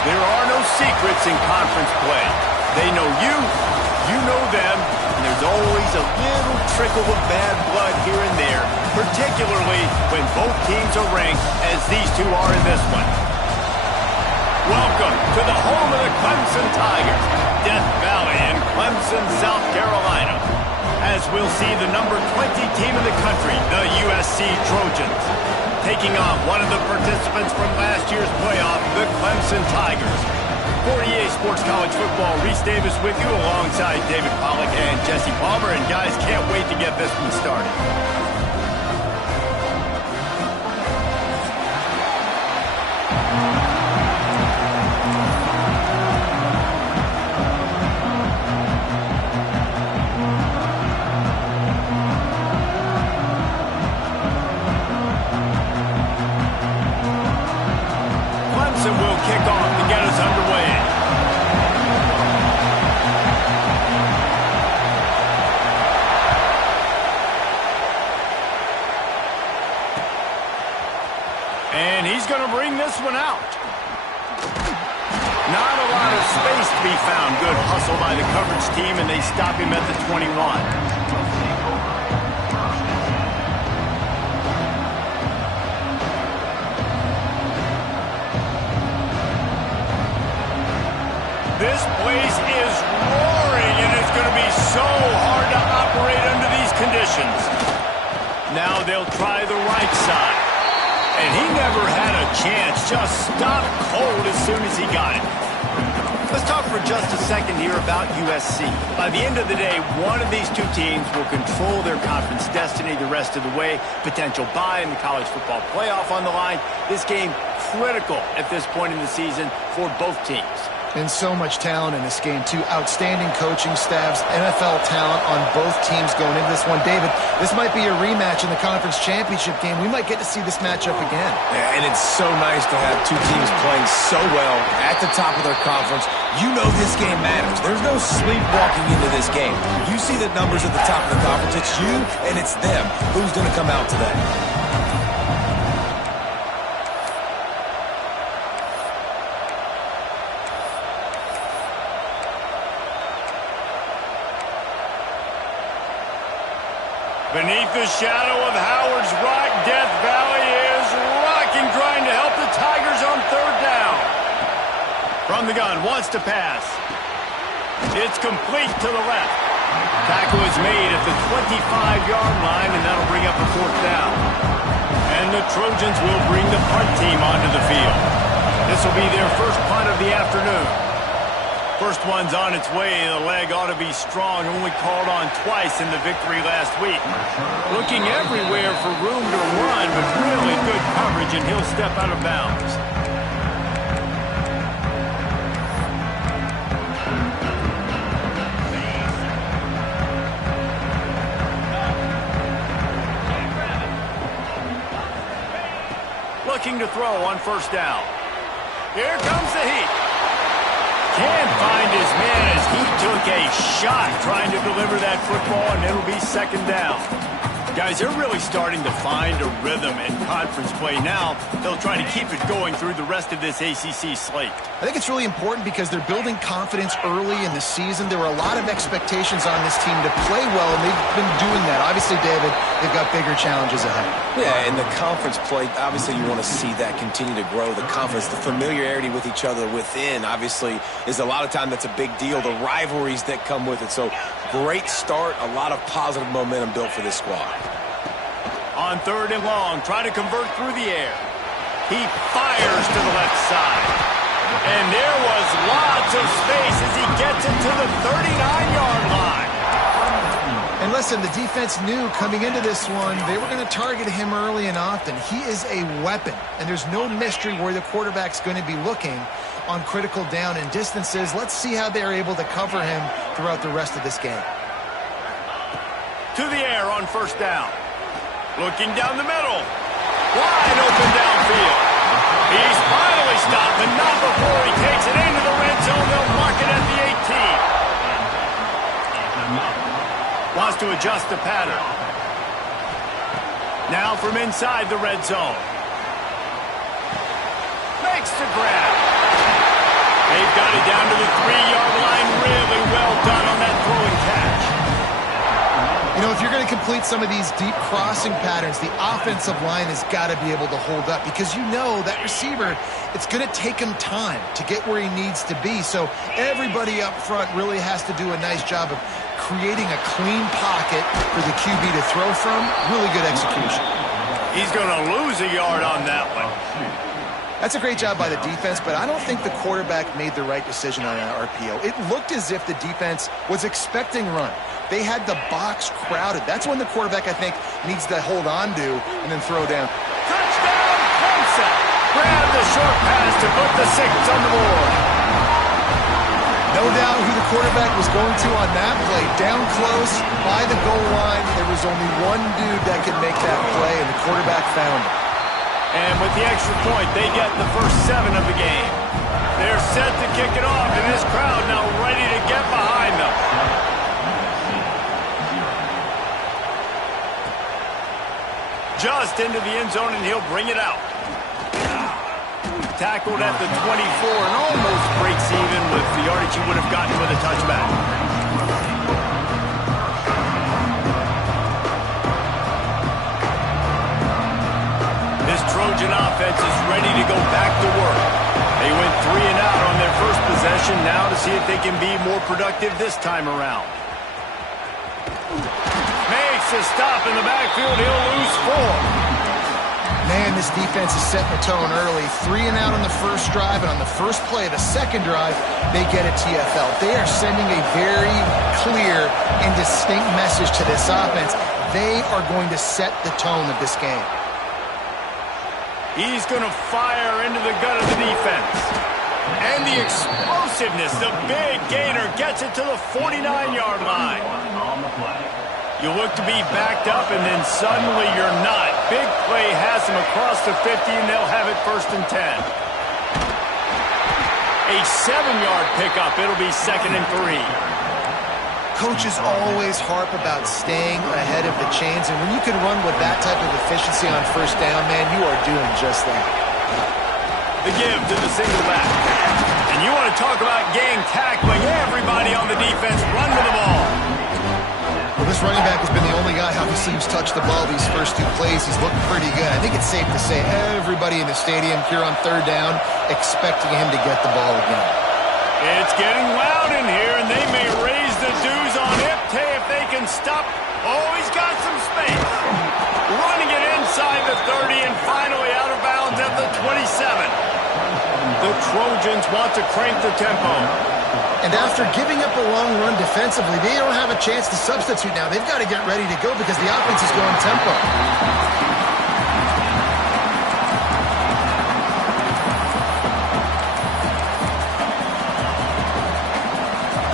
There are no secrets in conference play. They know you, you know them, and there's always a little trickle of bad blood here and there, particularly when both teams are ranked as these two are in this one. Welcome to the home of the Clemson Tigers, Death Valley in Clemson, South Carolina. As we'll see the number 20 team in the country, the USC Trojans, taking on one of the participants from last year's playoff, the Clemson Tigers. 48 Sports College Football, Reese Davis with you alongside David Pollack and Jesse Palmer. And guys, can't wait to get this one started. And he's going to bring this one out. Not a lot of space to be found. Good hustle by the coverage team, and they stop him at the 21. This place is roaring, and it's going to be so hard to operate under these conditions. Now they'll try the right side. And he never had a chance. Just stopped cold as soon as he got it. Let's talk for just a second here about USC. By the end of the day, one of these two teams will control their conference destiny the rest of the way. Potential bye in the college football playoff on the line. This game critical at this point in the season for both teams. And so much talent in this game, too. Outstanding coaching staffs, NFL talent on both teams going into this one. David, this might be a rematch in the conference championship game. We might get to see this matchup again. Yeah, and it's so nice to have two teams playing so well at the top of their conference. You know this game matters. There's no sleepwalking into this game. You see the numbers at the top of the conference. It's you and it's them. Who's going to come out today? Beneath the shadow of Howard's Rock, Death Valley is rocking, trying to help the Tigers on third down. From the gun, wants to pass. It's complete to the left. Tackle is made at the 25-yard line, and that'll bring up a fourth down. And the Trojans will bring the punt team onto the field. This will be their first punt of the afternoon. First one's on its way. The leg ought to be strong. Only called on twice in the victory last week. Looking everywhere for room to run, but really good coverage, and he'll step out of bounds. Looking to throw on first down. Here comes the heat. Can't find his man as he took a shot trying to deliver that football, and it'll be second down. Guys, they're really starting to find a rhythm in conference play now. They'll try to keep it going through the rest of this ACC slate. I think it's really important because they're building confidence early in the season. There were a lot of expectations on this team to play well, and they've been doing that. Obviously, David, they've got bigger challenges ahead. Yeah, in the conference play, obviously you want to see that continue to grow. The confidence, the familiarity with each other within, obviously, is a lot of time that's a big deal. The rivalries that come with it. So, great start, a lot of positive momentum built for this squad. On third and long, try to convert through the air. He fires to the left side. And there was lots of space as he gets it to the 39-yard line. And listen, the defense knew coming into this one, they were going to target him early and often. He is a weapon, and there's no mystery where the quarterback's going to be looking on critical down and distances. Let's see how they're able to cover him throughout the rest of this game. To the air on first down. Looking down the middle. Wide open downfield. He's finally stopped, but not before he takes it into the red zone. They'll mark it at the 18. Wants to adjust the pattern. Now from inside the red zone. Makes the grab. They've got it down to the 3-yard line. Really well done on that throw and catch. You know, if you're going to complete some of these deep crossing patterns, the offensive line has got to be able to hold up because you know that receiver, it's going to take him time to get where he needs to be. So everybody up front really has to do a nice job of creating a clean pocket for the QB to throw from. Really good execution. He's going to lose a yard on that one. That's a great job by the defense, but I don't think the quarterback made the right decision on that RPO. It looked as if the defense was expecting run. They had the box crowded. That's when the quarterback, I think, needs to hold on to and then throw down. Touchdown, Clemson! Grab the short pass to put the 6 on the board. No doubt who the quarterback was going to on that play. Down close, by the goal line, there was only one dude that could make that play, and the quarterback found it. And with the extra point, they get the first 7 of the game. They're set to kick it off, and this crowd now ready to get behind them. Just into the end zone, and he'll bring it out. Tackled at the 24 and almost breaks even with the yardage he would have gotten with a touchback. This Trojan offense is ready to go back to work. They went 3 and out on their first possession, now to see if they can be more productive this time around. Makes a stop in the backfield, he'll lose 4. Man, this defense is setting the tone early. 3 and out on the first drive, and on the first play of the second drive, they get a TFL. They are sending a very clear and distinct message to this offense. They are going to set the tone of this game. He's going to fire into the gut of the defense. And the explosiveness, the big gainer gets it to the 49-yard line. You look to be backed up, and then suddenly you're not. Big play has them across the 50, and they'll have it 1st and 10. A 7-yard pickup. It'll be 2nd and 3. Coaches always harp about staying ahead of the chains, and when you can run with that type of efficiency on first down, man, you are doing just that. The give to the single back. And you want to talk about gang tackling. Everybody on the defense run to the ball. Well, this running back has been the only guy, obviously, who's touched the ball these first 2 plays. He's looked pretty good. I think it's safe to say everybody in the stadium here on 3rd down expecting him to get the ball again. It's getting loud in here, and they may raise the dues on Ipte if they can stop. Oh, he's got some space. Running it inside the 30 and finally out of bounds at the 27. The Trojans want to crank the tempo. And after giving up a long run defensively, they don't have a chance to substitute now. They've got to get ready to go because the offense is going tempo.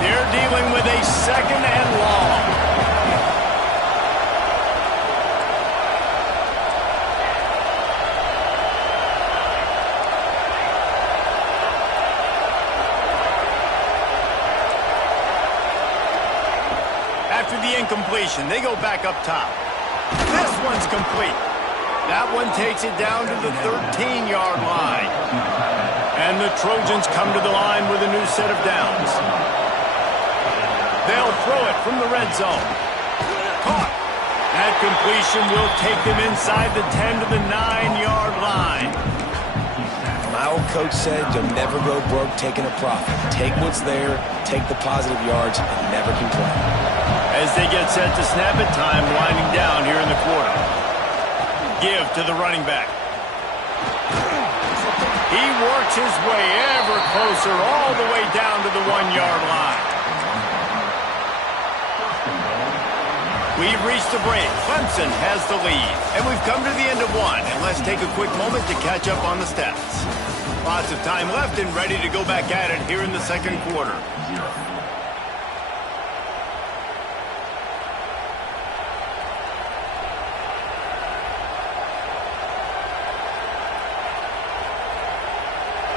They're dealing with a 2nd and long. After the incompletion, they go back up top. This one's complete. That one takes it down to the 13-yard line. And the Trojans come to the line with a new set of downs. They'll throw it from the red zone. Caught. That completion will take them inside the 10 to the 9-yard line. My old coach said you'll never go broke taking a profit. Take what's there, take the positive yards, and never complain. As they get set to snap it, time winding down here in the quarter. Give to the running back. He works his way ever closer all the way down to the 1-yard line. We've reached the break. Clemson has the lead. And we've come to the end of 1. And let's take a quick moment to catch up on the stats. Lots of time left and ready to go back at it here in the 2nd quarter.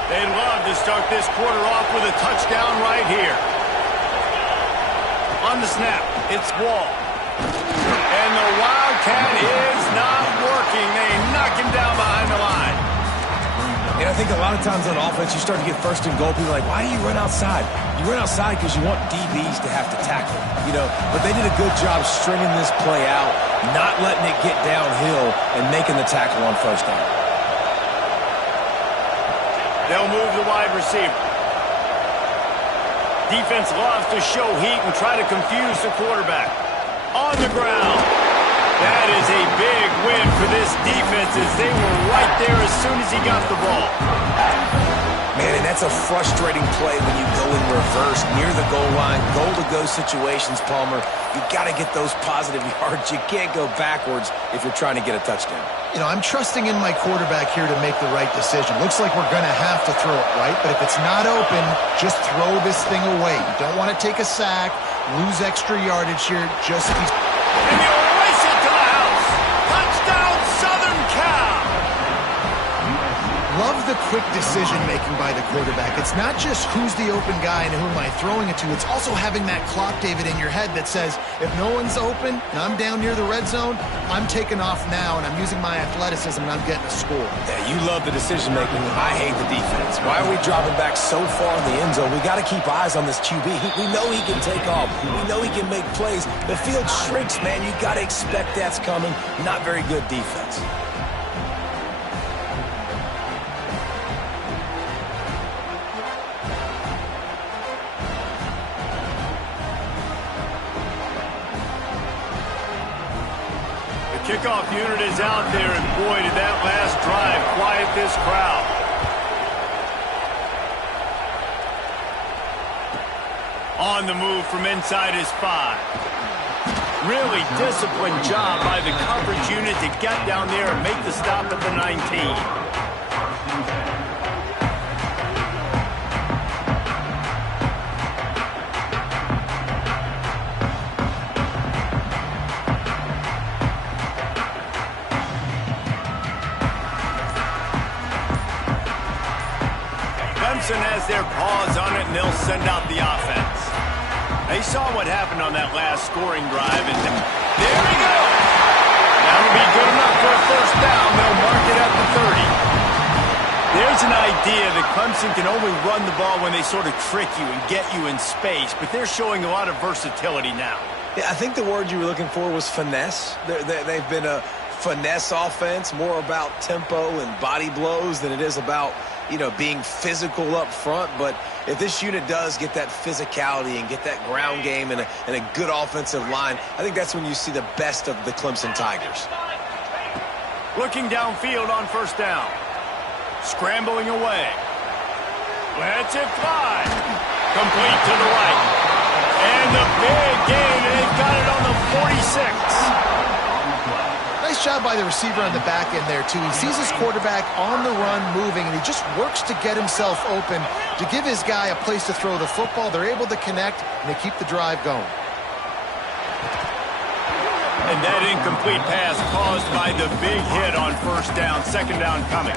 They'd love to start this quarter off with a touchdown right here. On the snap, it's Wall. And the Wildcat is not working. They knock him down behind the line. And I think a lot of times on offense, you start to get 1st and goal. People are like, why do you run outside? You run outside because you want DBs to have to tackle, But they did a good job stringing this play out, not letting it get downhill, and making the tackle on 1st down. They'll move the wide receiver. Defense loves to show heat and try to confuse the quarterback. On the ground. That is a big win for this defense as they were right there as soon as he got the ball. Man, and that's a frustrating play when you go in reverse near the goal line, goal-to-go situations, Palmer. You got to get those positive yards. You can't go backwards if you're trying to get a touchdown. I'm trusting in my quarterback here to make the right decision. Looks like we're going to have to throw it, right? But if it's not open, just throw this thing away. You don't want to take a sack, lose extra yardage here. Just keep... And he'll race it to the house. Touchdown, Southern Cal. Love the quick decision-making by the quarterback. It's not just who's the open guy and who am I throwing it to. It's also having that clock, David, in your head that says, if no one's open and I'm down near the red zone, I'm taking off now and I'm using my athleticism and I'm getting a score. Yeah, you love the decision-making. I hate the defense. Why are we dropping back so far in the end zone? We got to keep eyes on this QB. We know he can take off. We know he can make plays. The field shrinks, man. You got to expect that's coming. Not very good defense. Kickoff unit is out there, and boy, did that last drive quiet this crowd. On the move from inside his 5. Really disciplined job by the coverage unit to get down there and make the stop at the 19. Clemson has their paws on it, and they'll send out the offense. They saw what happened on that last scoring drive, and there we go. That'll be good enough for a first down. They'll mark it at the 30. There's an idea that Clemson can only run the ball when they sort of trick you and get you in space, but they're showing a lot of versatility now. Yeah, I think the word you were looking for was finesse. They've been a finesse offense, more about tempo and body blows than it is about, you know, being physical up front. But if this unit does get that physicality and get that ground game and a good offensive line, I think that's when you see the best of the Clemson Tigers. Looking downfield on first down. Scrambling away. Lets it fly. Complete to the right. And the big gain, and they've got it on the 46. Nice job by the receiver on the back end there, too. He sees his quarterback on the run moving, and he just works to get himself open to give his guy a place to throw the football. They're able to connect, and they keep the drive going. And that incomplete pass caused by the big hit on first down. Second down coming.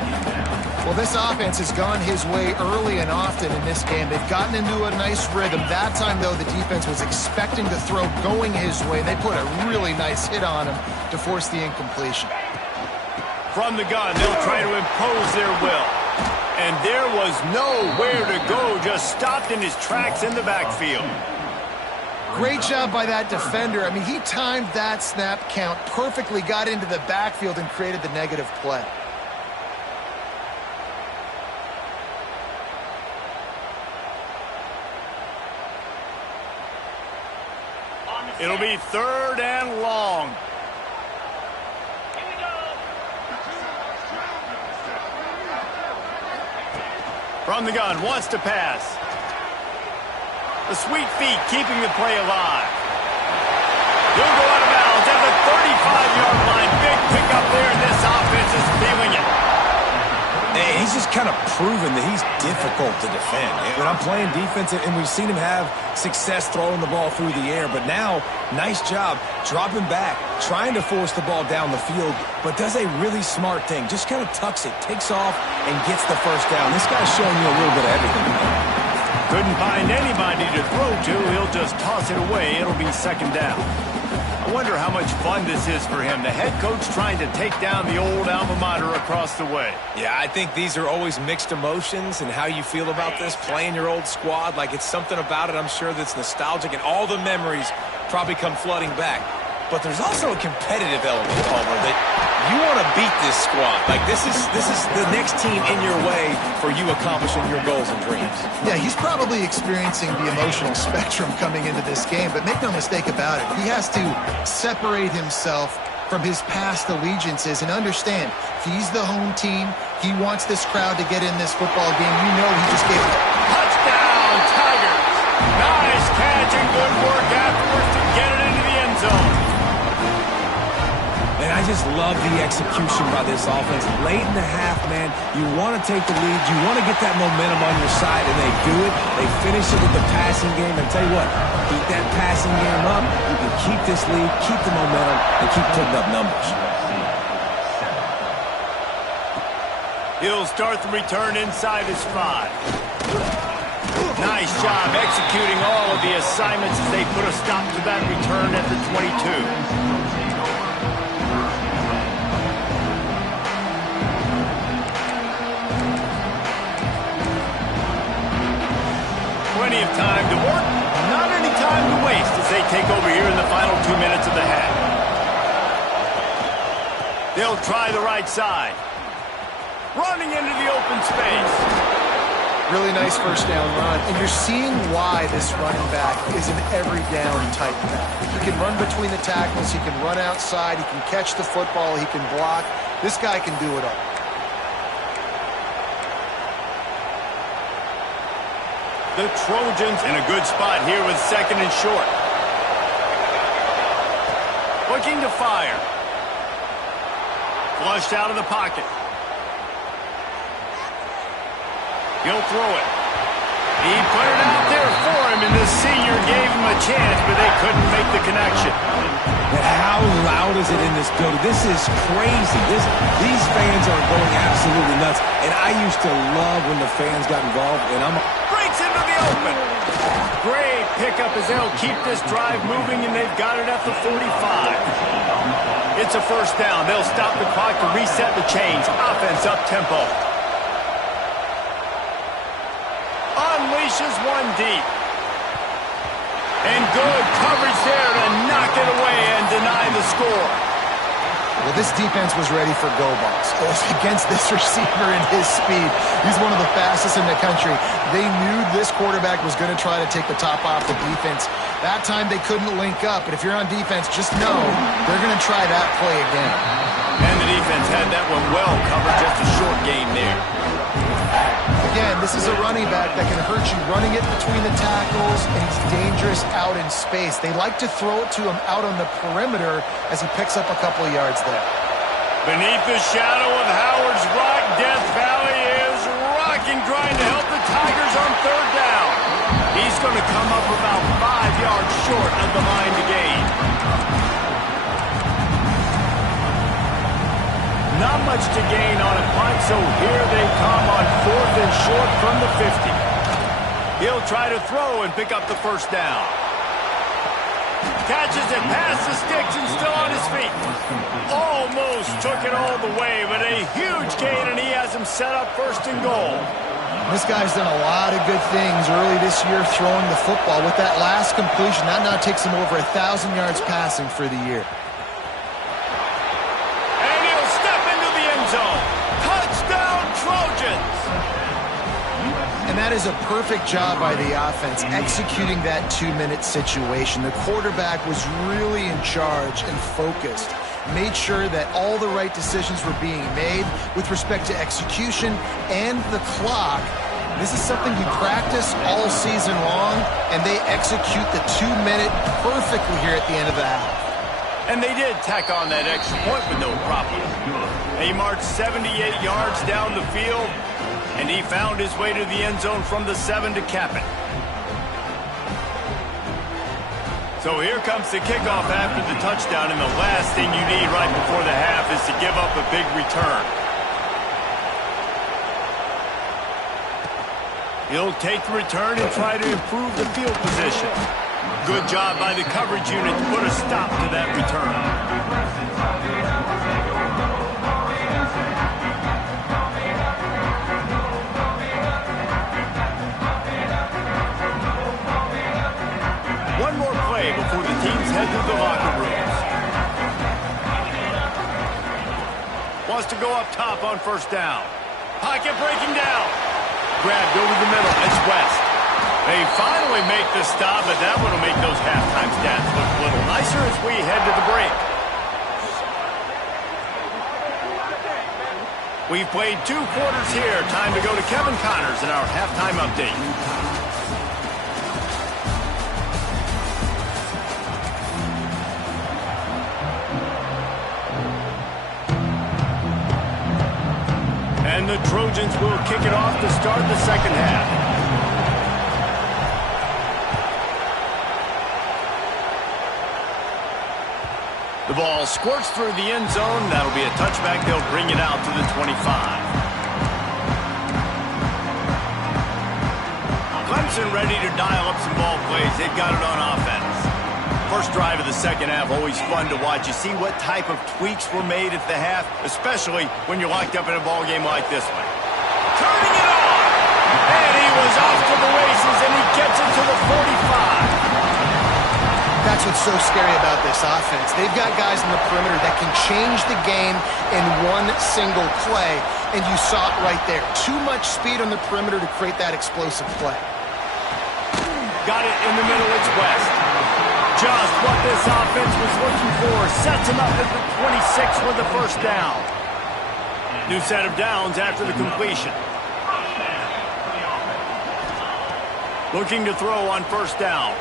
Well, this offense has gone his way early and often in this game. They've gotten into a nice rhythm. That time, though, the defense was expecting to throw going his way. They put a really nice hit on him to force the incompletion. From the gun, they'll try to impose their will. And there was nowhere to go, just stopped in his tracks in the backfield. Great job by that defender. I mean, he timed that snap count perfectly, got into the backfield and created the negative play. It'll be third and long. From the gun, wants to pass. The sweet feet keeping the play alive. He'll go out of bounds at the 35-yard line. Big pickup there, and this offense is feeling it. And he's just kind of proven that he's difficult to defend. When I'm playing defense, and we've seen him have success throwing the ball through the air, but now, nice job dropping back, trying to force the ball down the field, but does a really smart thing. Just kind of tucks it, takes off, and gets the first down. This guy's showing you a little bit of everything. Couldn't find anybody to throw to. He'll just toss it away. It'll be second down. I wonder how much fun this is for him. The head coach trying to take down the old alma mater across the way. Yeah, I think these are always mixed emotions and how you feel about this, playing your old squad. Like, it's something about it, I'm sure, that's nostalgic, and all the memories probably come flooding back. But there's also a competitive element, Palmer, that you want to beat this squad. Like, this is the next team in your way for you accomplishing your goals and dreams. Yeah, he's probably experiencing the emotional spectrum coming into this game, but make no mistake about it. He has to separate himself from his past allegiances and understand he's the home team. He wants this crowd to get in this football game. You know he just gave it. Touchdown, Tigers! Nice catch and good work afterwards to get it into the end zone. And I just love the execution by this offense. Late in the half, man, you want to take the lead. You want to get that momentum on your side, and they do it. They finish it with the passing game. And tell you what, keep that passing game up. You can keep this lead, keep the momentum, and keep putting up numbers. He'll start the return inside his 5. Nice job executing all of the assignments as they put a stop to that return at the 22. Plenty of time to work, not any time to waste as they take over here in the final 2 minutes of the half. They'll try the right side. Running into the open space. Really nice first down run, and you're seeing why this running back is an every down type back. He can run between the tackles, he can run outside, he can catch the football, he can block. This guy can do it all. The Trojans in a good spot here with 2nd and short. Looking to fire. Flushed out of the pocket. He'll throw it. He put it out there for him, and the senior gave him a chance, but they couldn't make the connection. But how loud is it in this building? This is crazy. These fans are going absolutely nuts. And I used to love when the fans got involved, and breaks into the open. Great pickup as they'll keep this drive moving, and they've got it at the 45. It's a first down. They'll stop the clock to reset the chains. Offense up tempo. Unleashes one deep. And good coverage there to knock it away and deny the score. Well, this defense was ready for go balls. Against this receiver and his speed. He's one of the fastest in the country. They knew this quarterback was going to try to take the top off the defense. That time they couldn't link up, but if you're on defense, just know they're going to try that play again. And the defense had that one well covered, just a short gain there. Again, this is a running back that can hurt you running it between the tackles, and he's dangerous out in space. They like to throw it to him out on the perimeter as he picks up a couple of yards there. Beneath the shadow of Howard's Rock, Death Valley is rocking, trying to help the Tigers on 3rd down. He's going to come up about 5 yards short of the line to gain. Not much to gain on a punt, so here they come on 4th and short from the 50. He'll try to throw and pick up the first down. Catches it past the sticks and still on his feet. Almost took it all the way, but a huge gain, and he has him set up 1st and goal. This guy's done a lot of good things early this year throwing the football. With that last completion, that now takes him over 1,000 yards passing for the year. Touchdown, Trojans! And that is a perfect job by the offense, executing that 2-minute situation. The quarterback was really in charge and focused. Made sure that all the right decisions were being made with respect to execution and the clock. This is something we practice all season long, and they execute the 2-minute perfectly here at the end of the half. And they did tack on that extra point with no problem. He marched 78 yards down the field, and he found his way to the end zone from the 7 to cap it. So here comes the kickoff after the touchdown, and the last thing you need right before the half is to give up a big return. He'll take the return and try to improve the field position. Good job by the coverage unit to put a stop to that return. One more play before the teams head to the locker rooms. Wants to go up top on 1st down. Pocket breaking down. Grabbed over the middle. It's West. They finally make the stop, but that one will make those halftime stats look a little nicer as we head to the break. We've played 2 quarters here. Time to go to Kevin Connors in our halftime update. And the Trojans will kick it off to start the 2nd half. The ball squirts through the end zone. That'll be a touchback. They'll bring it out to the 25. Clemson ready to dial up some ball plays. They've got it on offense. First drive of the second half, always fun to watch. You see what type of tweaks were made at the half, especially when you're locked up in a ball game like this one. Turning it on! And he was off to the races, and he gets it to the 45. That's what's so scary about this offense. They've got guys in the perimeter that can change the game in one single play, and you saw it right there. Too much speed on the perimeter to create that explosive play. Got it in the middle, it's West. Just what this offense was looking for. Sets him up at the 26 with the first down. New set of downs after the completion. Looking to throw on first down.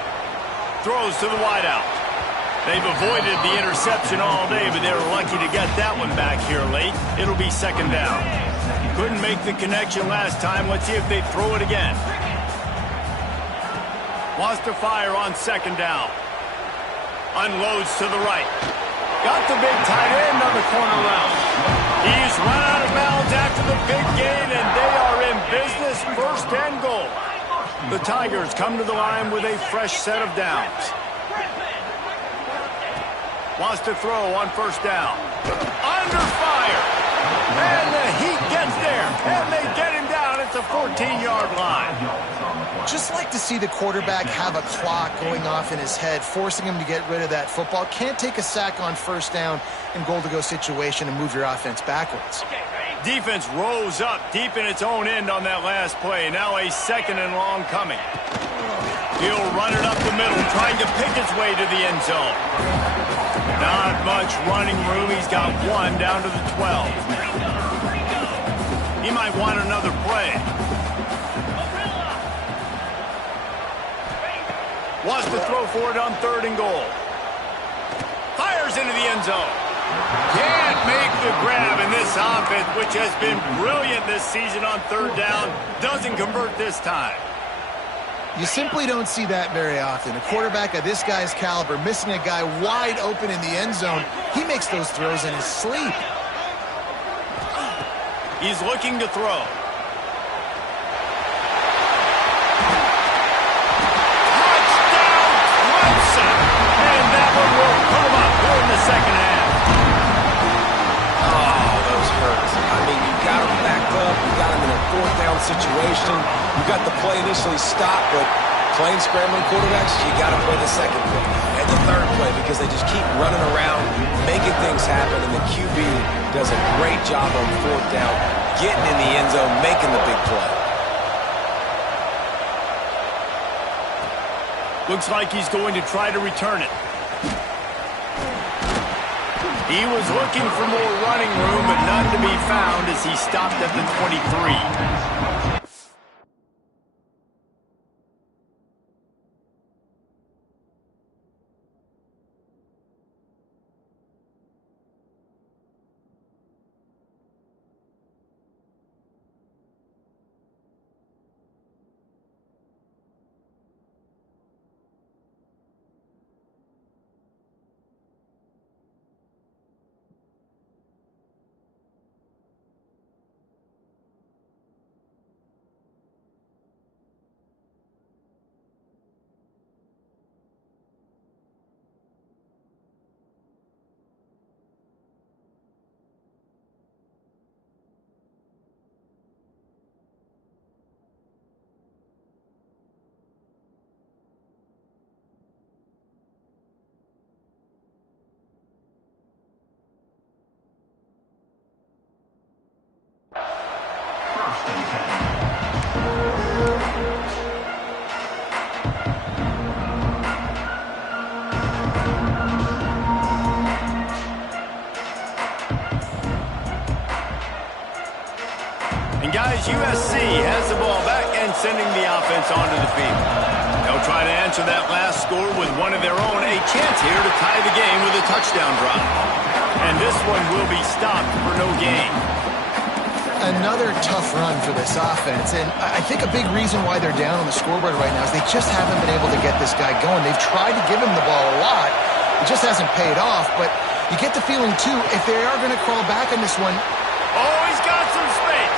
Throws to the wideout. They've avoided the interception all day, but they were lucky to get that one back here late. It'll be second down. Couldn't make the connection last time. Let's see if they throw it again. Wants to fire on second down. Unloads to the right. Got the big tight end on the corner route. He's run out of bounds after the big gain, and they are in business, first and goal. The Tigers come to the line with a fresh set of downs. Wants to throw on first down. Under fire. And the Heat gets there. And they get him down at the 14-yard line. Just like to see the quarterback have a clock going off in his head, forcing him to get rid of that football. Can't take a sack on first down in goal-to-go situation and move your offense backwards. Defense rose up deep in its own end on that last play. Now a second and long coming. He'll run it up the middle, trying to pick its way to the end zone. Not much running room. He's got one down to the 12. He might want another play. Wants to throw for it on third and goal. Fires into the end zone. Can't make the grab, and this offense, which has been brilliant this season on third down, doesn't convert this time. You simply don't see that very often. A quarterback of this guy's caliber missing a guy wide open in the end zone. He makes those throws in his sleep. He's looking to throw. Touchdown, Clemson! And that one will pull him up here in the second half. I mean, you got him backed up, you got him in a fourth down situation, you got the play initially stopped, but playing scrambling quarterbacks, you got to play the second play and the third play because they just keep running around, making things happen, and the QB does a great job on fourth down, getting in the end zone, making the big play. Looks like he's going to try to return it. He was looking for more running room, but none to be found as he stopped at the 23. Guys, USC has the ball back and sending the offense onto the field. They'll try to answer that last score with one of their own. A chance here to tie the game with a touchdown drive. And this one will be stopped for no gain. Another tough run for this offense. And I think a big reason why they're down on the scoreboard right now is they just haven't been able to get this guy going. They've tried to give him the ball a lot. It just hasn't paid off. But you get the feeling, too, if they are going to crawl back in this one. Oh, he's got some space.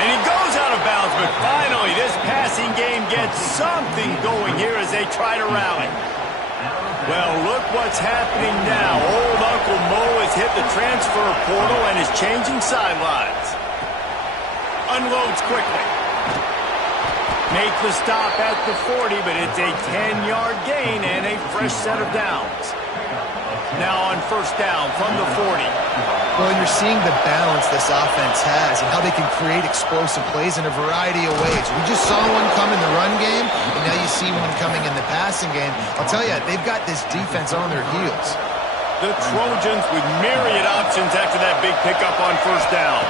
And he goes out of bounds, but finally this passing game gets something going here as they try to rally. Well, look what's happening now. Old Uncle Mo has hit the transfer portal and is changing sidelines. Unloads quickly. Make the stop at the 40, but it's a 10-yard gain and a fresh set of downs. Now on first down from the 40. Well, you're seeing the balance this offense has and how they can create explosive plays in a variety of ways. We just saw one come in the run game, and now you see one coming in the passing game. I'll tell you, they've got this defense on their heels. The Trojans with myriad options after that big pickup on first down.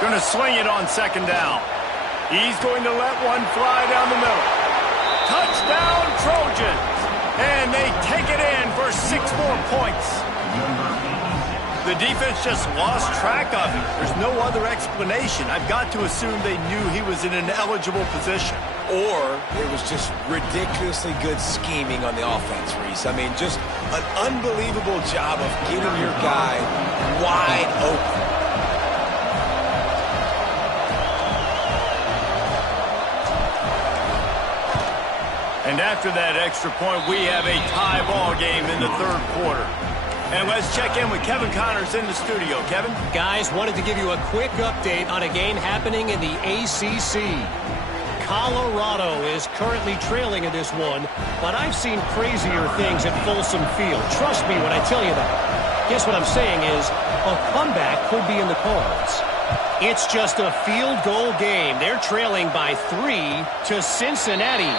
Going to swing it on second down. He's going to let one fly down the middle. Touchdown, Trojans! And they take it in for 6 more points. The defense just lost track of him. There's no other explanation. I've got to assume they knew he was in an eligible position. Or it was just ridiculously good scheming on the offense, Reese. I mean, just an unbelievable job of getting your guy wide open. And after that extra point, we have a tie ball game in the third quarter. And let's check in with Kevin Connors in the studio. Kevin? Guys, wanted to give you a quick update on a game happening in the ACC. Colorado is currently trailing in this one, but I've seen crazier things at Folsom Field. Trust me when I tell you that. Guess what I'm saying is a comeback could be in the cards. It's just a field goal game. They're trailing by 3 to Cincinnati.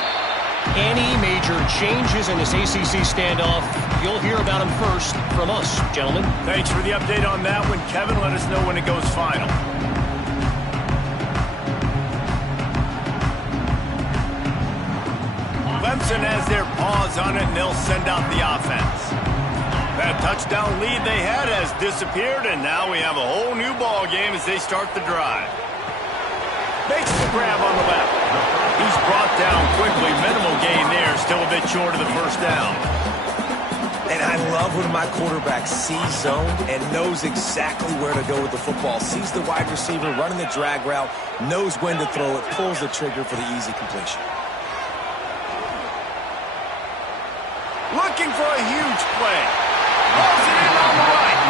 Any major changes in this ACC standoff, you'll hear about them first from us, gentlemen. Thanks for the update on that one, Kevin. Let us know when it goes final. Clemson has their paws on it, and they'll send out the offense. That touchdown lead they had has disappeared, and now we have a whole new ball game as they start the drive. Makes the grab on the left. He's brought down quickly. Minimal gain there. Still a bit short of the first down. And I love when my quarterback sees zone and knows exactly where to go with the football. Sees the wide receiver running the drag route, knows when to throw it, pulls the trigger for the easy completion. Looking for a huge play. Rolls it in on the right.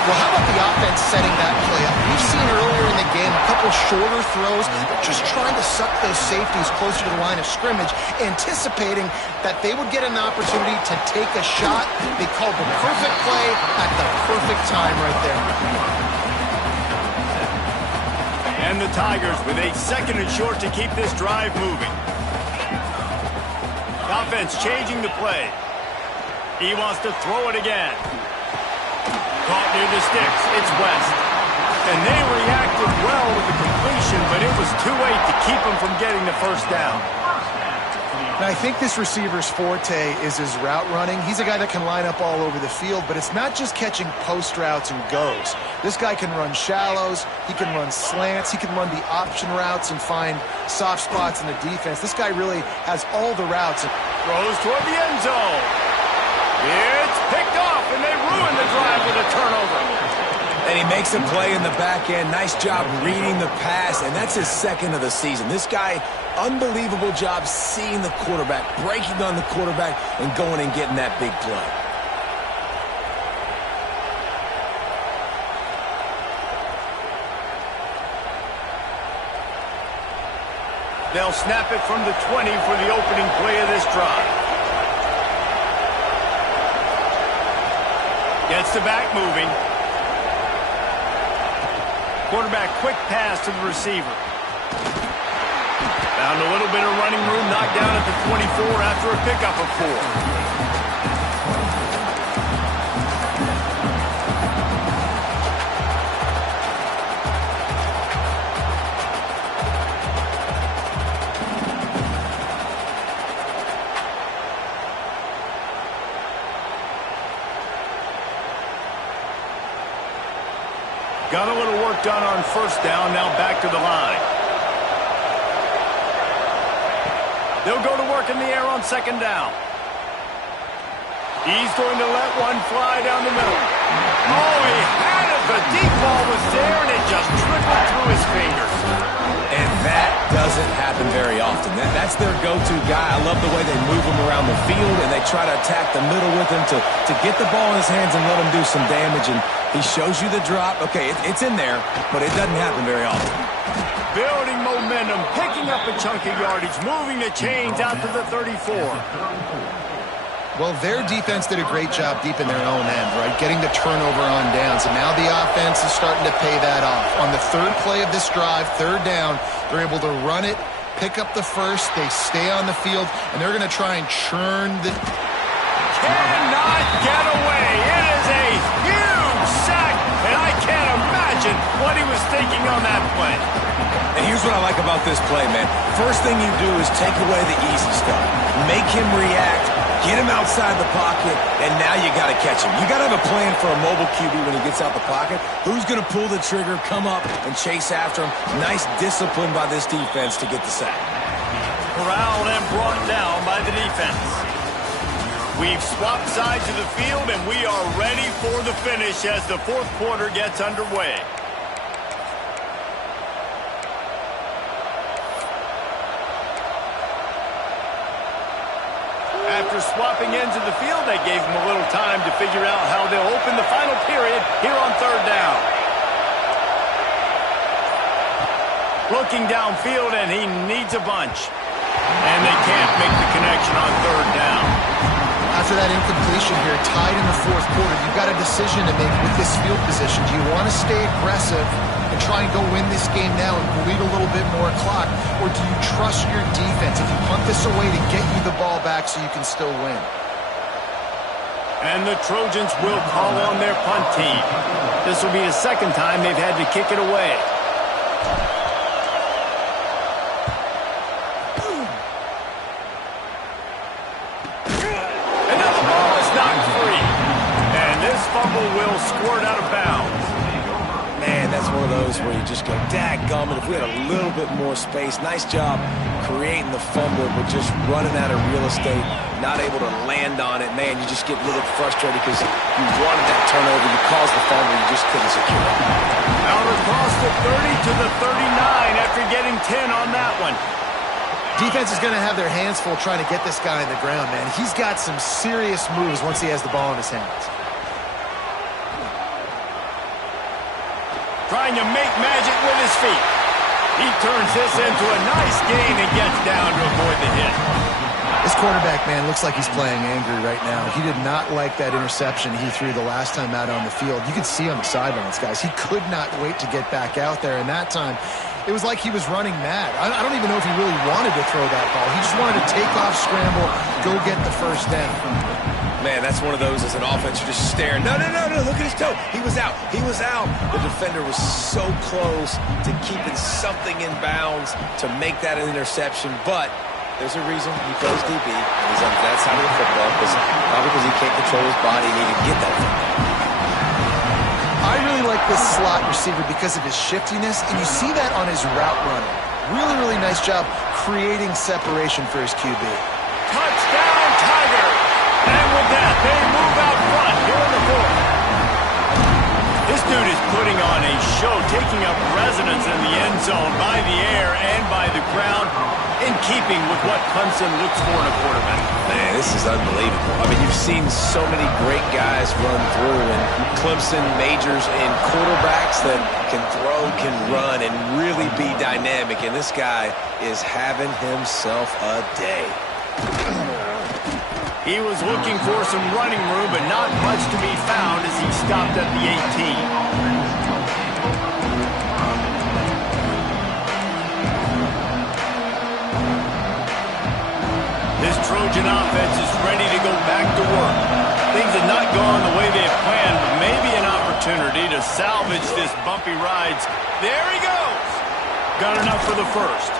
Well, how about the offense setting that play up? We've seen earlier in the game a couple shorter throws, just trying to suck those safeties closer to the line of scrimmage, anticipating that they would get an opportunity to take a shot. They called the perfect play at the perfect time right there. And the Tigers with 8 seconds and short to keep this drive moving. Offense changing the play. He wants to throw it again. Caught near the sticks. It's West. And they reacted well with the completion, but it was too late to keep them from getting the first down. Now, I think this receiver's forte is his route running. He's a guy that can line up all over the field, but it's not just catching post routes and goes. This guy can run shallows. He can run slants. He can run the option routes and find soft spots in the defense. This guy really has all the routes. Throws toward the end zone. It's picked off, and they ruin the drive with a turnover. And he makes a play in the back end. Nice job reading the pass, and that's his second of the season. This guy, unbelievable job seeing the quarterback, breaking on the quarterback, and going and getting that big play. They'll snap it from the 20 for the opening play of this drive. Gets the back moving. Quarterback quick pass to the receiver. Found a little bit of running room, knocked down at the 24 after a pickup of 4. Got a little work done on first down, now back to the line. They'll go to work in the air on second down. He's going to let one fly down the middle. Oh, he had it. The deep ball was there, and it just trickled through his fingers. often. That's their go-to guy. I love the way they move him around the field, and they try to attack the middle with him to get the ball in his hands and let him do some damage. And he shows you the drop. Okay, it's in there, but it doesn't happen very often. Building momentum, picking up a chunk of yardage, moving the chains out to the 34. Well, their defense did a great job deep in their own end, right? Getting the turnover on downs. And now the offense is starting to pay that off. On the third play of this drive, third down, they're able to run it, pick up the first, they stay on the field, and they're going to try and churn the... Cannot get away. It is a huge sack, and I can't imagine what he was thinking on that play. And here's what I like about this play, man. First thing you do is take away the easy stuff. Make him react, get him outside the pocket, and now you got to catch him. You got to have a plan for a mobile QB when he gets out the pocket. Who's going to pull the trigger, come up, and chase after him? Nice discipline by this defense to get the sack. Corralled and brought down by the defense. We've swapped sides of the field, and we are ready for the finish as the fourth quarter gets underway. After swapping ends of the field, they gave him a little time to figure out how they'll open the final period here on third down. Looking downfield, and he needs a bunch. And they can't make the connection on third down. After that incompletion here, tied in the fourth quarter, you've got a decision to make with this field position. Do you want to stay aggressive and try and go win this game now and bleed a little bit more clock, or do you trust your defense if you punt this away to get you the ball back so you can still win? And the Trojans will call on their punt team. This will be the second time they've had to kick it away. Another ball is knocked free. And this fumble will squirt out of bounds. Man, that's one of those where you just go, dadgummit, if we had a little bit more space. Nice job creating the fumble, but just running out of real estate, not able to land on it. Man, you just get a little frustrated because you wanted that turnover. You caused the fumble, you just couldn't secure it. Out across the 30 to the 39 after getting 10 on that one. Defense is going to have their hands full trying to get this guy on the ground, man. He's got some serious moves once he has the ball in his hands. Trying to make magic with his feet. He turns this into a nice gain and gets down to avoid the hit. This quarterback, man, looks like he's playing angry right now. He did not like that interception he threw the last time out on the field. You could see on the sidelines, guys. He could not wait to get back out there, and that time it was like he was running mad. I don't even know if he really wanted to throw that ball. He just wanted to take off, scramble, go get the first down. Man, that's one of those as an offense, you're just staring. No, look at his toe. He was out. The defender was so close to keeping something in bounds to make that an interception, but there's a reason he plays DB. He's on that side of the football, probably because he can't control his body and he can get that football. I really like this slot receiver because of his shiftiness, and you see that on his route running. Really, really nice job creating separation for his QB. Touchdown, Tigers! And with that, they move out front here in the fourth. This dude is putting on a show, taking up residence in the end zone by the air and by the ground, in keeping with what Clemson looks for in a quarterback. Man, this is unbelievable. I mean, you've seen so many great guys run through, and Clemson majors in quarterbacks that can throw, can run, and really be dynamic, and this guy is having himself a day. He was looking for some running room, but not much to be found as he stopped at the 18. This Trojan offense is ready to go back to work. Things have not gone the way they had planned, but maybe an opportunity to salvage this bumpy ride. There he goes! Got enough for the first.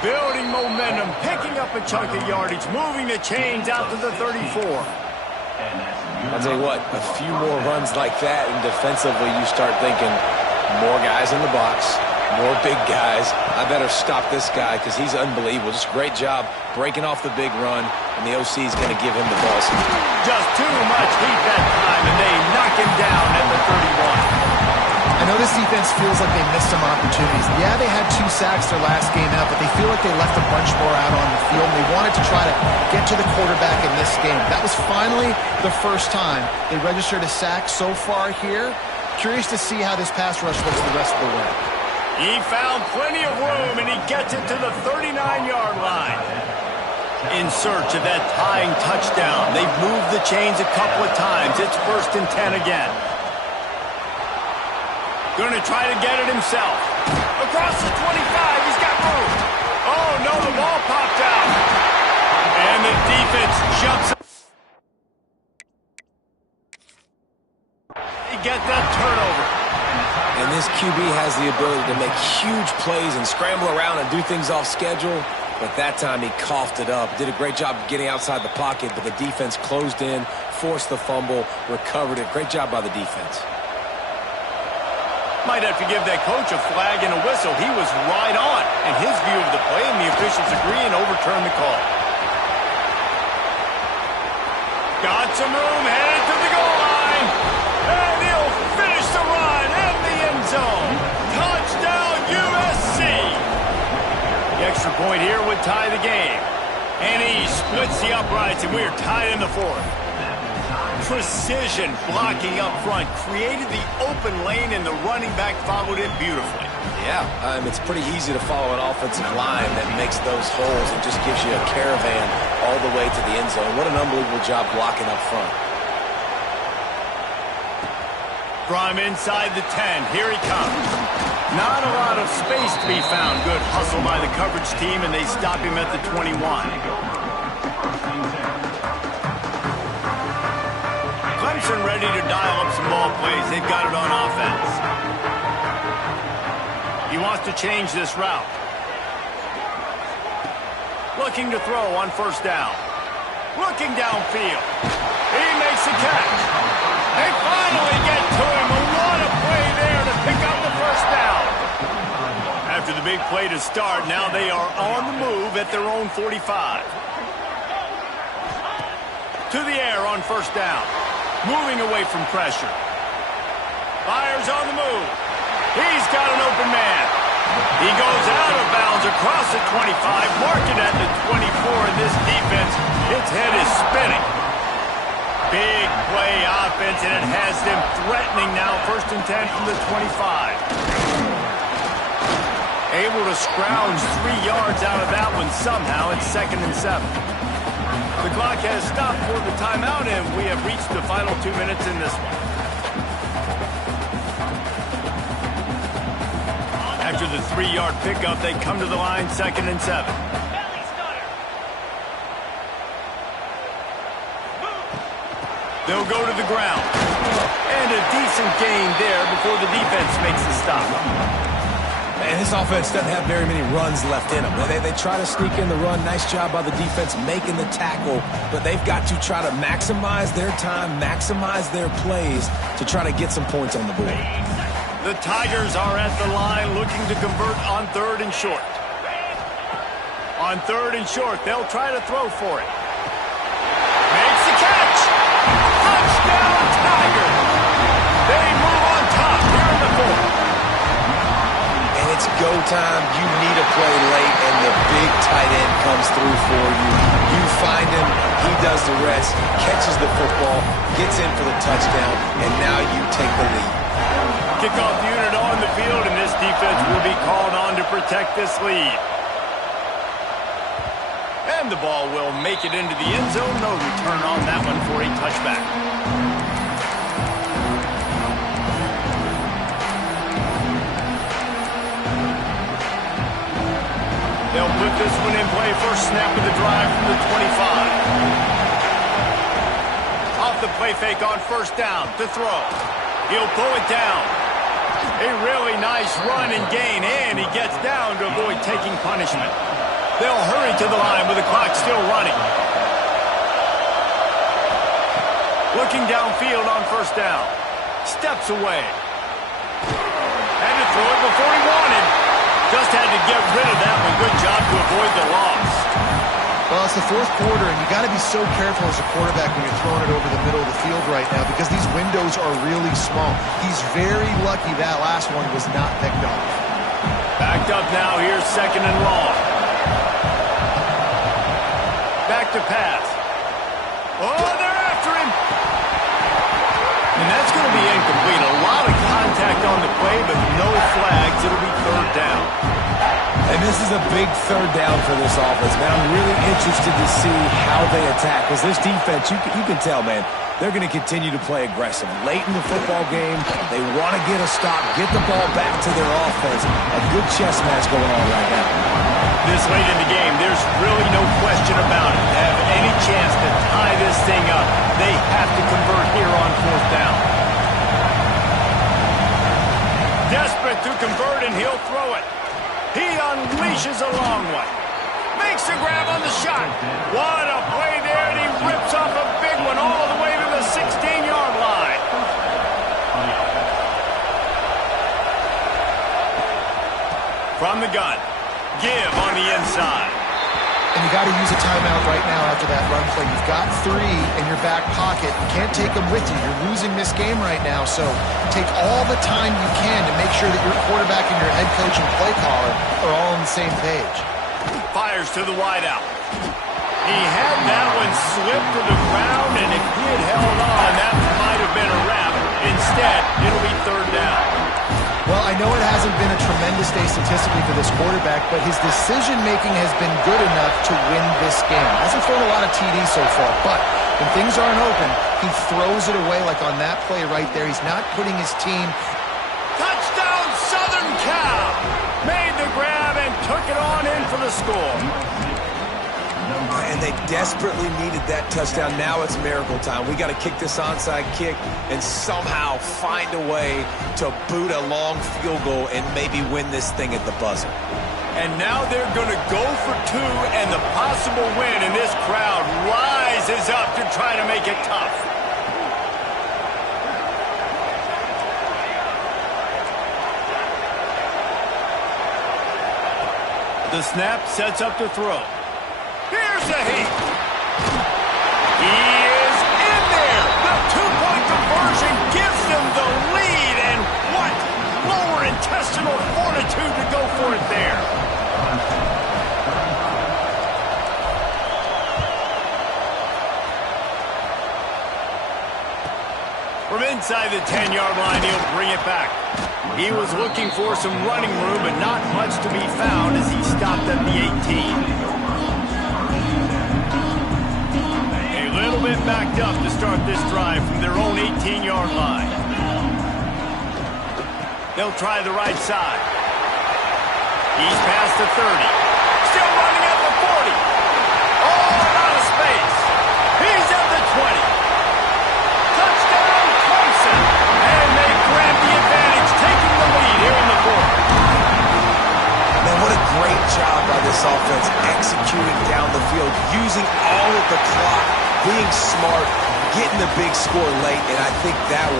Building momentum, picking up a chunk of yardage, moving the chains out to the 34. I'll tell you what, a few more runs like that, and defensively you start thinking, more guys in the box, more big guys. I better stop this guy because he's unbelievable. Just great job breaking off the big run, and the OC is going to give him the ball. Just too much heat that time, and they knock him down at the 31. I know this defense feels like they missed some opportunities. Yeah, they had 2 sacks their last game out, but they feel like they left a bunch more out on the field, and they wanted to try to get to the quarterback in this game. That was finally the first time they registered a sack so far here. Curious to see how this pass rush looks the rest of the way. He found plenty of room, and he gets it to the 39-yard line. In search of that tying touchdown. They've moved the chains a couple of times. It's 1st and 10 again. Going to try to get it himself. Across the 25, he's got room. Oh, no, the ball popped out. And the defense jumps. He get that turnover. And this QB has the ability to make huge plays and scramble around and do things off schedule. But that time he coughed it up. Did a great job of getting outside the pocket, but the defense closed in, forced the fumble, recovered it. Great job by the defense. Might have to give that coach a flag and a whistle. He was right on in his view of the play, and the officials agree and overturn the call. Got some room, headed to the goal line. And he'll finish the run in the end zone. Touchdown, USC. The extra point here would tie the game. And he splits the uprights, and we're tied in the 4th. Precision blocking up front created the open lane, and the running back followed it beautifully. Yeah, it's pretty easy to follow an offensive line that makes those holes and just gives you a caravan all the way to the end zone. What an unbelievable job blocking up front. From inside the 10, here he comes. Not a lot of space to be found. Good hustle by the coverage team, and they stop him at the 21. Clemson ready to dial up some ball plays. They've got it on offense. He wants to change this route. Looking to throw on 1st down. Looking downfield. He makes the catch. They finally get to him. What a play there to pick up the 1st down. After the big play to start, now they are on the move at their own 45. To the air on 1st down. Moving away from pressure. Fires on the move. He's got an open man. He goes out of bounds across the 25, marking at the 24, and this defense, its head is spinning. Big play offense, and it has them threatening now. 1st and 10 from the 25. Able to scrounge 3 yards out of that one somehow. It's 2nd and 7. The clock has stopped for the timeout, and we have reached the final 2 minutes in this one. After the 3-yard pickup, they come to the line, 2nd and 7. They'll go to the ground. And a decent gain there before the defense makes the stop. Man, this offense doesn't have very many runs left in them. They try to sneak in the run. Nice job by the defense making the tackle. But they've got to try to maximize their time, maximize their plays to try to get some points on the board. The Tigers are at the line looking to convert on 3rd and short. On 3rd and short, they'll try to throw for it. Makes the catch. Touchdown, Tigers. They move on top here in the 4th. And it's go time. You need a play late, and the big tight end comes through for you. You find him, he does the rest, catches the football, gets in for the touchdown, and now you take the lead. Kickoff unit on the field, and this defense will be called on to protect this lead. And the ball will make it into the end zone. No return on that one for a touchback. They'll put this one in play. First snap of the drive from the 25. Off the play fake on 1st down to throw. He'll pull it down. A really nice run and gain, and he gets down to avoid taking punishment. They'll hurry to the line with the clock still running. Looking downfield on 1st down. Steps away. Had to throw it before he wanted. Just had to get rid of that one. Good job to avoid the loss. Well, it's the fourth quarter, and you got to be so careful as a quarterback when you're throwing it over the middle of the field right now because these windows are really small. He's very lucky that last one was not picked off. Backed up now. Here's second and long. Back to pass. Oh, they're after him. And that's going to be incomplete. A lot of contact on the play, but no flags. It'll be third down. And this is a big third down for this offense, man. I'm really interested to see how they attack because this defense, you can tell, man, they're going to continue to play aggressive. Late in the football game, they want to get a stop, get the ball back to their offense. A good chess match going on right now. This late in the game, there's really no question about it. To have any chance to tie this thing up, they have to convert here on fourth down. Desperate to convert, and he'll throw it. He unleashes a long one. Makes the grab on the shot. What a play there, and he rips off a big one all the way to the 16-yard line. From the gun. Give on the inside. And you got to use a timeout right now after that run play. You've got 3 in your back pocket. You can't take them with you. You're losing this game right now, so take all the time you can to make sure that your quarterback and your head coach and play caller are all on the same page. Fires to the wideout. He had that one slip to the ground, and if he had held on, that might have been a wrap. Instead, it'll be third down. Well, I know it hasn't been a tremendous day statistically for this quarterback, but his decision-making has been good enough to win this game. Hasn't thrown a lot of TDs so far, but when things aren't open, he throws it away like on that play right there. He's not putting his team. Touchdown, Southern Cal! Made the grab and took it on in for the score. And they desperately needed that touchdown. Now it's miracle time. We got to kick this onside kick and somehow find a way to boot a long field goal and maybe win this thing at the buzzer. And now they're going to go for 2 and the possible win, and this crowd rises up to try to make it tough. The snap sets up to throw. Here's the heat. He is in there. The 2-point conversion gives them the lead. And what lower intestinal fortitude to go for it there. From inside the 10-yard line, he'll bring it back. He was looking for some running room, but not much to be found as he stopped at the 18. Bit backed up to start this drive from their own 18-yard line. They'll try the right side. He's past the 30. Still running at the 40. Oh, out of space. He's at the 20. Touchdown, Clemson. And they grab the advantage, taking the lead here in the fourth. Man, what a great job by this offense executing down the field, using all of the clock, being smart, getting the big score late, and I think that one